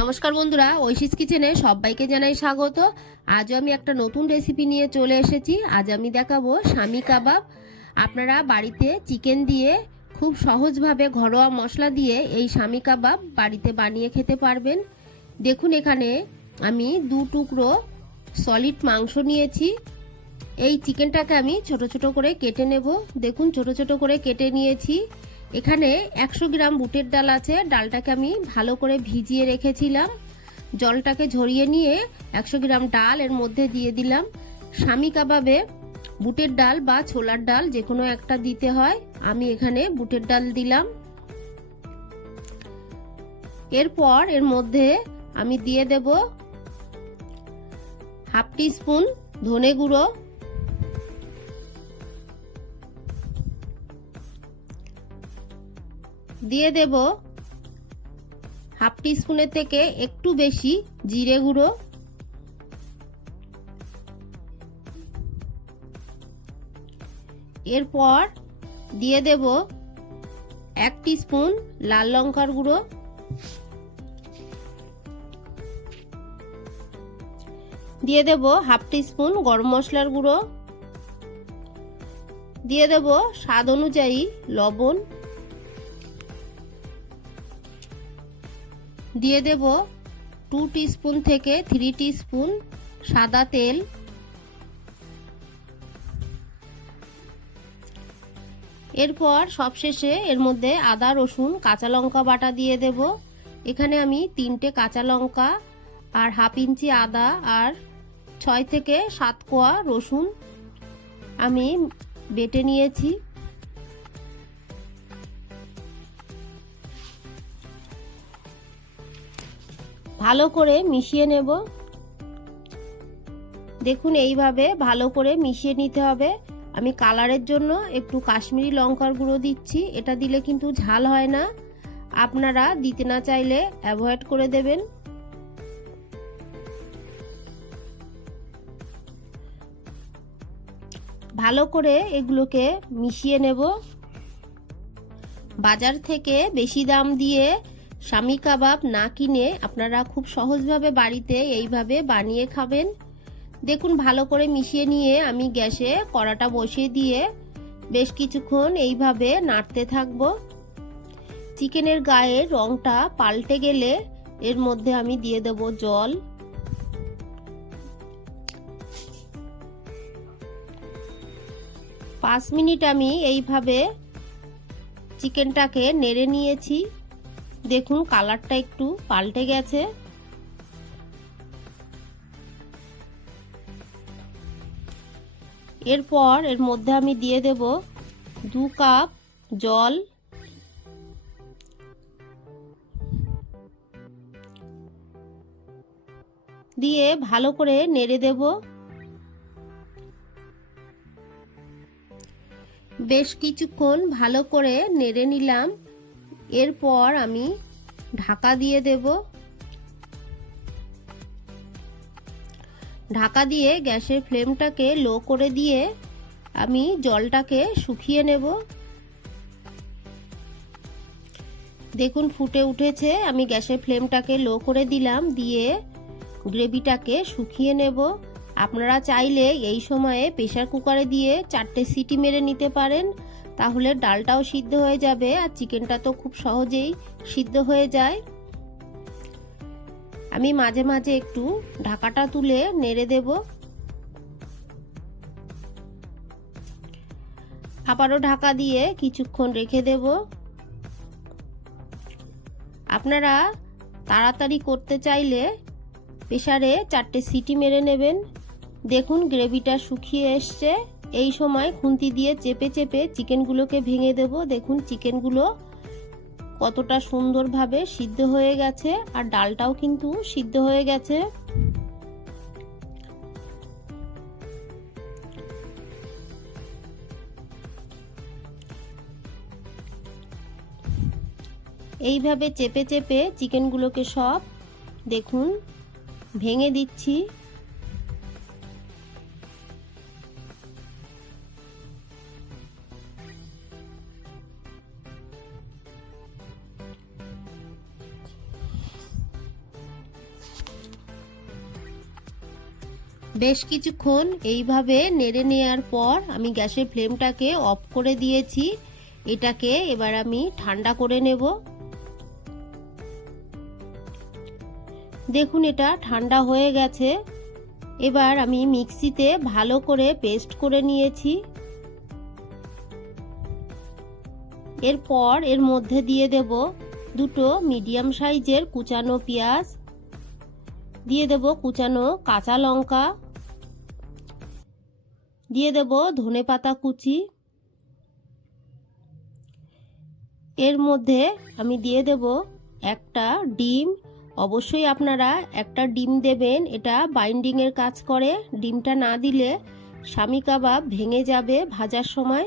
নমস্কার বন্ধুরা, ঐশিস কিচেনে সবাইকে জানাই স্বাগত। আজও আমি একটা নতুন রেসিপি নিয়ে চলে এসেছি। আজ আমি দেখাবো স্বামী কাবাব। আপনারা বাড়িতে চিকেন দিয়ে খুব সহজভাবে ঘরোয়া মশলা দিয়ে এই স্বামী কাবাব বাড়িতে বানিয়ে খেতে পারবেন। দেখুন এখানে আমি দু টুকরো সলিড মাংস নিয়েছি। এই চিকেনটাকে আমি ছোট ছোট করে কেটে নেব। দেখুন ছোট ছোট করে কেটে নিয়েছি। এখানে একশো গ্রাম বুটের ডাল আছে। ডালটাকে আমি ভালো করে ভিজিয়ে রেখেছিলাম। জলটাকে ঝরিয়ে নিয়ে একশো গ্রাম ডাল এর মধ্যে দিয়ে দিলাম। স্বামী কাবাবে বুটের ডাল বা ছোলার ডাল যে কোনো একটা দিতে হয়। আমি এখানে বুটের ডাল দিলাম। এরপর এর মধ্যে আমি দিয়ে দেব হাফ টি স্পুন ধনে গুঁড়ো। দিয়ে দেব হাফ টি স্পুনের থেকে একটু বেশি জিরে গুঁড়ো। এরপর দিয়ে দেব এক স্পুন লাল লঙ্কার গুঁড়ো। দিয়ে দেব হাফ স্পুন গরম মশলার গুঁড়ো। দিয়ে দেব স্বাদ অনুযায়ী লবণ। দিয়ে দেব টু স্পুন থেকে থ্রি স্পুন সাদা তেল। এরপর সবশেষে এর মধ্যে আদা, রসুন, কাঁচা লঙ্কা বাটা দিয়ে দেব। এখানে আমি তিনটে কাঁচা লঙ্কা আর হাফ ইঞ্চি আদা আর ছয় থেকে সাত কোয়া রসুন আমি বেটে নিয়েছি। ভালো করে মিশিয়ে নেব। দেখুন, এইভাবে ভালো করে মিশিয়ে নিতে হবে। আমি কালারের জন্য একটু কাশ্মীরি লঙ্কার গুঁড়ো দিচ্ছি। এটা দিলে কিন্তু ঝাল হয় না। আপনারা দিতে না চাইলে অ্যাভয়েড করে দেবেন। ভালো করে এগুলোকে মিশিয়ে নেব। বাজার থেকে বেশি দাম দিয়ে স্বামী কাবাব না কিনে আপনারা খুব সহজভাবে বাড়িতে এইভাবে বানিয়ে খাবেন। দেখুন, ভালো করে মিশিয়ে নিয়ে আমি গ্যাসে কড়াটা বসিয়ে দিয়ে বেশ কিছুক্ষণ এইভাবে নাড়তে থাকব। চিকেনের গায়ের রংটা পাল্টে গেলে এর মধ্যে আমি দিয়ে দেব জল। পাঁচ মিনিট আমি এইভাবে চিকেনটাকে নেড়ে নিয়েছি। দেখুন, কালারটা একটু পাল্টে গেছে। এরপর এর মধ্যে আমি দিয়ে দেব দু কাপ জল। দিয়ে ভালো করে নেড়ে দেব। বেশ কিছুক্ষণ ভালো করে নেড়ে নিলাম। এরপর আমি ঢাকা দিয়ে দেব। ঢাকা দিয়ে গ্যাসের ফ্লেমটাকে লো করে দিয়ে আমি জলটাকে শুকিয়ে নেব। দেখুন ফুটে উঠেছে, আমি গ্যাসের ফ্লেমটাকে লো করে দিলাম, দিয়ে গ্রেভিটাকে শুকিয়ে নেব। আপনারা চাইলে এই সময়ে প্রেশার কুকারে দিয়ে চারটে সিটি মেরে নিতে পারেন। তাহলে ডালটাও সিদ্ধ হয়ে যাবে আর চিকেনটা তো খুব সহজেই সিদ্ধ হয়ে যায়। আমি মাঝে মাঝে একটু ঢাকাটা তুলে নেড়ে দেব। আবারও ঢাকা দিয়ে কিছুক্ষণ রেখে দেব। আপনারা তাড়াতাড়ি করতে চাইলে প্রেশারে চারটে সিটি মেরে নেবেন। দেখুন গ্রেভিটা শুকিয়ে এসছে। এই সময় খুন্তি দিয়ে চেপে চেপে চিকেনগুলোকে ভেঙে দেব। দেখুন, চিকেনগুলো কতটা সুন্দরভাবে সিদ্ধ হয়ে গেছে আর ডালটাও কিন্তু সিদ্ধ হয়ে গেছে। এইভাবে চেপে চেপে চিকেনগুলোকে সব, দেখুন, ভেঙে দিচ্ছি। বেশ কিছুক্ষণ এইভাবে নেড়ে নেওয়ার পর আমি গ্যাসের ফ্লেমটাকে অফ করে দিয়েছি। এটাকে এবার আমি ঠান্ডা করে নেব। দেখুন, এটা ঠান্ডা হয়ে গেছে। এবার আমি মিক্সিতে ভালো করে পেস্ট করে নিয়েছি। এরপর এর মধ্যে দিয়ে দেব দুটো মিডিয়াম সাইজের কুচানো পেঁয়াজ। দিয়ে দেব কুচানো কাঁচা লঙ্কা। দিয়ে দেব ধনে পাতা কুচি। এর মধ্যে আমি দিয়ে দেব একটা ডিম। অবশ্যই আপনারা একটা ডিম দেবেন, এটা বাইন্ডিংয়ের কাজ করে। ডিমটা না দিলে স্বামী কাবাব ভেঙে যাবে ভাজার সময়।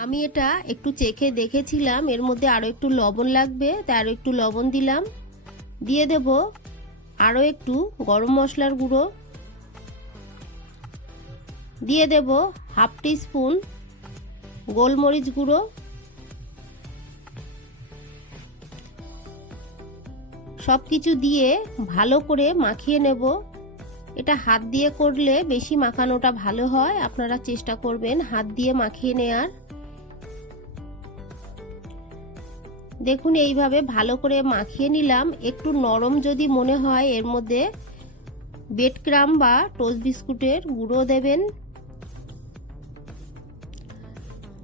আমি এটা একটু চেখে দেখেছিলাম, এর মধ্যে আরও একটু লবণ লাগবে, তাই আরও একটু লবণ দিলাম। দিয়ে দেব আরও একটু গরম মশলার গুঁড়ো। দিয়ে দেব হাফ টি স্পুন গোলমরিচ গুঁড়ো। সব কিছু দিয়ে ভালো করে মাখিয়ে নেব। এটা হাত দিয়ে করলে বেশি মাখানোটা ভালো হয়, আপনারা চেষ্টা করবেন হাত দিয়ে মাখিয়ে নেয়ার। দেখুন, এইভাবে ভালো করে মাখিয়ে নিলাম। একটু নরম যদি মনে হয়, এর মধ্যে বেড ক্রাম বা টোস্ট বিস্কুটের গুঁড়ো দেবেন।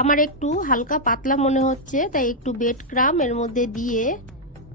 আমার একটু হালকা পাতলা মনে হচ্ছে, তাই একটু বেড ক্রাম এর মধ্যে দিয়ে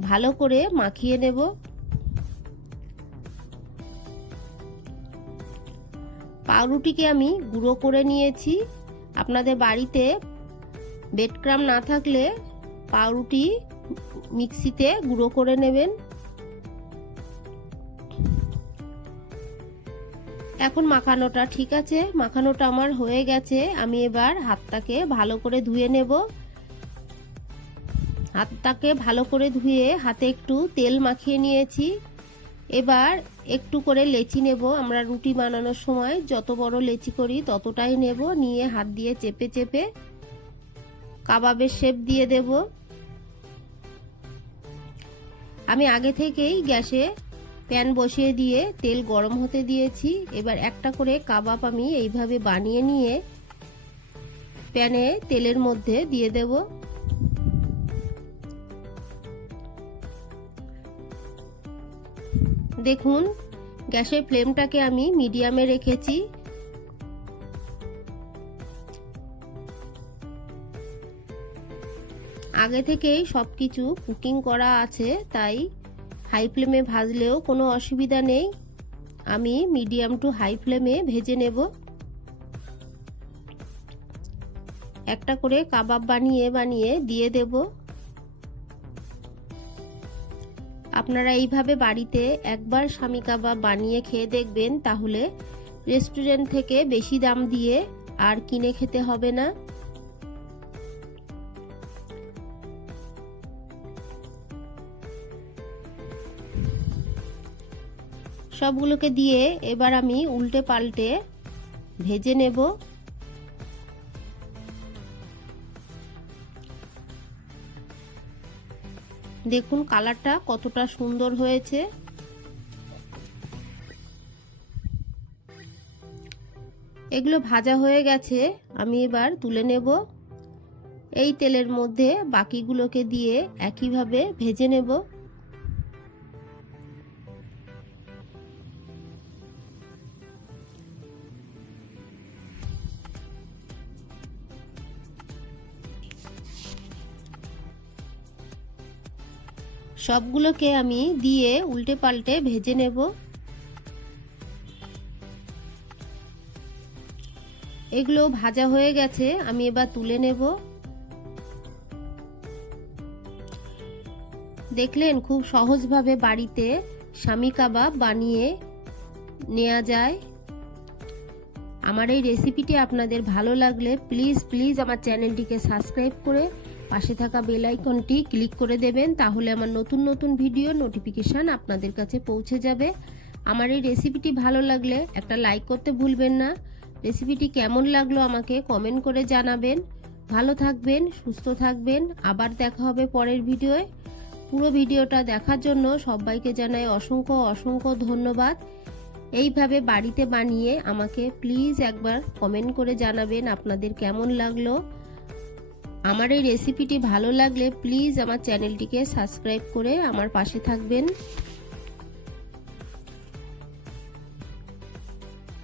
ভালো করে মাখিয়ে নেব। পাউরুটিকে আমি গুঁড়ো করে নিয়েছি। আপনাদের বাড়িতে বেড ক্রাম না থাকলে পাউরুটি মিক্সিতে গুঁড়ো করে নেবেন। এখন মাখানোটা ঠিক আছে। মাখানোটা আমার হয়ে গেছে। আমি এবার হাতটাকে ভালো করে ধুয়ে নেব। হাতটাকে ভালো করে ধুয়ে হাতে একটু তেল মাখিয়ে নিয়েছি। এবার একটু করে লেচি নেব। আমরা রুটি বানানোর সময় যত বড় লেচি করি ততটাই নেব। নিয়ে হাত দিয়ে চেপে চেপে কাবাবের শেপ দিয়ে দেব। আমি আগে থেকেই গ্যাসে প্যান বসিয়ে দিয়ে তেল গরম হতে দিয়েছি। এবার একটা করে কাবাব আমি এইভাবে বানিয়ে নিয়ে প্যানে তেলের মধ্যে দিয়ে দেব। দেখুন, গ্যাসের ফ্লেমটাকে আমি মিডিয়ামে রেখেছি। আগে থেকেই সব কিছু কুকিং করা আছে, তাই হাই ফ্লেমে ভাজলেও কোনো অসুবিধা নেই। আমি মিডিয়াম টু হাই ফ্লেমে ভেজে নেব। একটা করে কাবাব বানিয়ে বানিয়ে দিয়ে দেব। আপনারা এইভাবে বাড়িতে একবার স্বামী কাবাব বানিয়ে খেয়ে দেখবেন, তাহলে রেস্টুরেন্ট থেকে বেশি দাম দিয়ে আর কিনে খেতে হবে না। সবগুলোকে দিয়ে এবার আমি উল্টে পাল্টে ভেজে নেব। দেখুন কালারটা কতটা সুন্দর হয়েছে। এগুলো ভাজা হয়ে গেছে, আমি এবার তুলে নেব। এই তেলের মধ্যে বাকিগুলোকে দিয়ে একইভাবে ভেজে নেব। সবগুলোকে আমি দিয়ে উল্টে পাল্টে ভেজে নেব। এগুলো ভাজা হয়ে গেছে, আমি এবার তুলে নেব। দেখলেন খুব সহজভাবে বাড়িতে স্বামী কাবাব বানিয়ে নেওয়া যায়। আমার এই রেসিপিটি আপনাদের ভালো লাগলে প্লিজ প্লিজ আমার চ্যানেলটিকে সাবস্ক্রাইব করে পাশে থাকা বেল আইকনটি ক্লিক করে দেবেন, তাহলে আমার নতুন নতুন ভিডিও নোটিফিকেশান আপনাদের কাছে পৌঁছে যাবে। আমার এই রেসিপিটি ভালো লাগলে একটা লাইক করতে ভুলবেন না। রেসিপিটি কেমন লাগল আমাকে কমেন্ট করে জানাবেন। ভালো থাকবেন, সুস্থ থাকবেন, আবার দেখা হবে পরের ভিডিওয়। পুরো ভিডিওটা দেখার জন্য সবাইকে জানাই অসংখ্য অসংখ্য ধন্যবাদ। এইভাবে বাড়িতে বানিয়ে আমাকে প্লিজ একবার কমেন্ট করে জানাবেন আপনাদের কেমন লাগল। আমার এই রেসিপিটি ভালো লাগলে প্লিজ আমার চ্যানেলটিকে সাবস্ক্রাইব করে আমার পাশে থাকবেন।